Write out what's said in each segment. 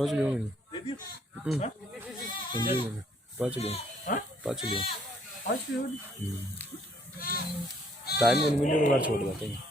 पाँच लियो पाँच लियो टाइम मिलने के बाद छोड़ जाते हैं।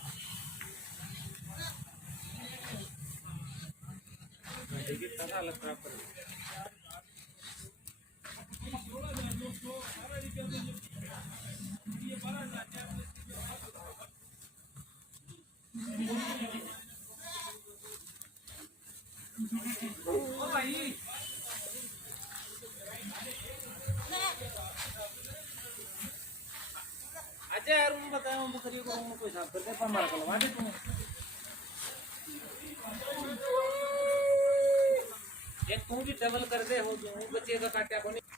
अच्छा यार उन्होंने बताया मैं बकरी को कोई साफ करके पर मार करवा दे तुम एक तू भी डबल कर दे हो जो बच्चे का काटा को नहीं